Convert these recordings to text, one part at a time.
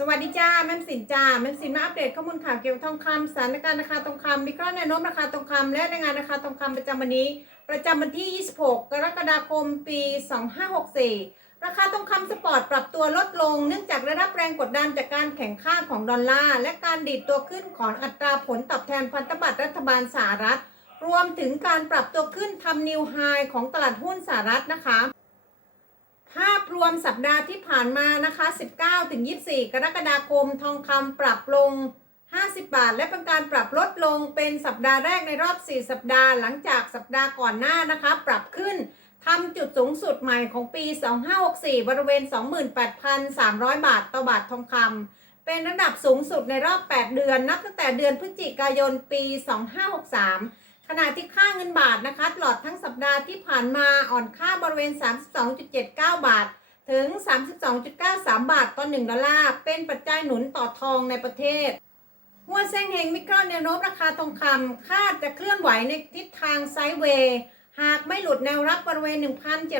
สวัสดีจ้าแม่สินจ้าแม่สินมาอัปเดตข้อมูลข่าวเกี่ยวกับทองคำสถานการณ์ราคาทองคำวิเคราะห์แนวโน้มราคาทองคำและรายงานราคาทองคำประจำวันนี้ ประจำวันที่ 26 กรกฎาคม ปี 2564 ราคาทองคำสปอร์ตปรับตัวลดลง เนื่องจากได้รับแรงกดดันจากการแข่งข้าของดอลลาร์และการดีดตัวขึ้นของอัตราผลตอบแทนพันธบัตรรัฐบาลสหรัฐ รวมถึงการปรับตัวขึ้นทำนิวไฮของตลาดหุ้นสหรัฐนะคะ มสัปดาห์ที่ผ่านมานะคะ 19 ถึง 24 กรกฎาคม ทองคำปรับลง 50 บาท และเป็นการปรับลดลงเป็นสัปดาห์แรกในรอบ 4 สัปดาห์ หลังจากสัปดาห์ก่อนหน้านะคะ ปรับขึ้นทำจุดสูงสุดใหม่ของปี 2564 บริเวณ 28,300 บาทต่อบาททองคำเป็นระดับสูงสุดในรอบ 8 เดือน นับตั้งแต่เดือนพฤศจิกายนปี 2563ขณะที่ค่าเงินบาทนะคะตลอดทั้งสัปดาห์ที่ผ่านมาอ่อนค่าบริเวณ 32.79 บาท ถึง 32.93 บาทต่อ 1 ดอลลาร์ เป็นปัจจัยหนุนต่อทองในประเทศหัวเซ็งเฮงมิเคราะห์แนวโน้มราคาทองคำคาดจะเคลื่อนไหวในทิศทางไซด์เวย์หากไม่หลุดแนวรับบริเวณ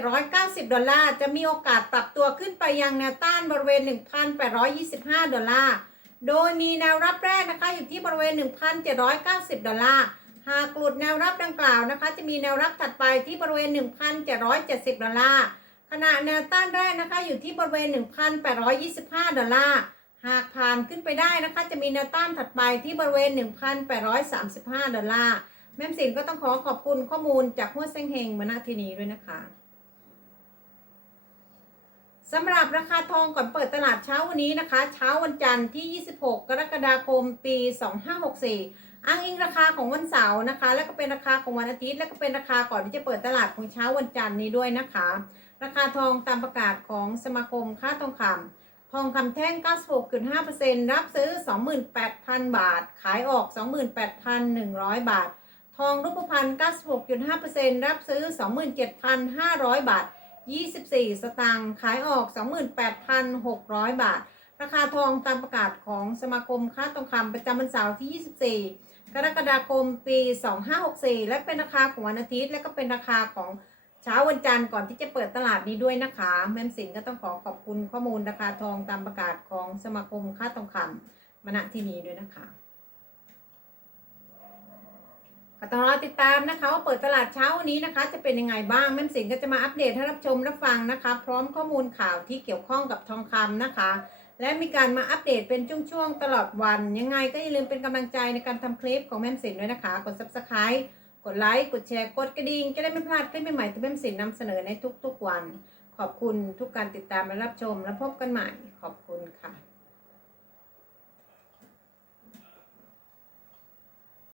1,790 ดอลลาร์ จะมีโอกาสปรับตัวขึ้นไปยังแนวต้านบริเวณ 1,825 ดอลลาร์ โดยมีแนวรับแรกนะคะอยู่ที่บริเวณ 1,790 ดอลลาร์ หากหลุดแนวรับดังกล่าวนะคะ จะมีแนวรับถัดไปที่บริเวณ 1,770 ดอลลาร์ ขณะแนวต้านแรกนะคะอยู่ที่บริเวณ 1,825 ดอลลาร์ หากผ่านขึ้นไปได้นะคะ จะมีแนวต้านถัดไปที่บริเวณ 1,835 ดอลลาร์ แม่สินก็ต้องขอขอบคุณข้อมูลจากหัวเซ็งเฮงมาณที่นี้ด้วยนะคะสำหรับราคาทองก่อนเปิดตลาดเช้าวันนี้นะคะ เช้าวันจันทร์ที่ 26 กรกฎาคม ปี 2564 อ้างอิงราคาของวันเสาร์นะคะ แล้วก็เป็นราคาของวันอาทิตย์ แล้วก็เป็นราคาก่อนที่จะเปิดตลาดของเช้าวันจันทร์นี้ด้วยนะคะ ราคาทองตามประกาศของสมาคมค่าทองคำทองคำแท่ง 96.5%รับซื้อ 28,000 บาท ขายออก 28,100 บาท ทองรูปพรรณ96.5%รับซื้อ 27,500 บาท 24 สตางค์ขายออก 28,600 บาท ราคาทองตามประกาศของสมาคมค้าทองคำประจำวันเสาร์ที่ 24 กรกฎาคมปี 2564 และเป็นราคาของวันอาทิตย์ และก็เป็นราคาของ เช้าวันจันทร์ก่อนที่จะเปิดตลาดนี้ด้วยนะคะแม่สินก็ต้องขอขอบคุณข้อมูลราคาทองตามประกาศของสมาคมค้าทองคำมณที่นี้ด้วยนะคะก็ต้องรอติดตามนะคะว่าเปิดตลาดเช้าวันนี้นะคะ จะเป็นยังไงบ้างแม่สินก็จะมาอัปเดตให้รับชมรับฟังนะคะ พร้อมข้อมูลข่าวที่เกี่ยวข้องกับทองคำนะคะ และมีการมาอัปเดตเป็นช่วงๆตลอดวัน ยังไงก็อย่าลืมเป็นกำลังใจในการทำคลิปของแม่สินด้วยนะคะ กด subscribe ดไลค์ กดแชร์ กดกระดิ่งจะได้ไม่พลาดคลิปใหม่ๆที่แม่มสินนำเสนอในทุกๆวัน ขอบคุณทุกการติดตามและรับชม และพบกันใหม่ขอบคุณ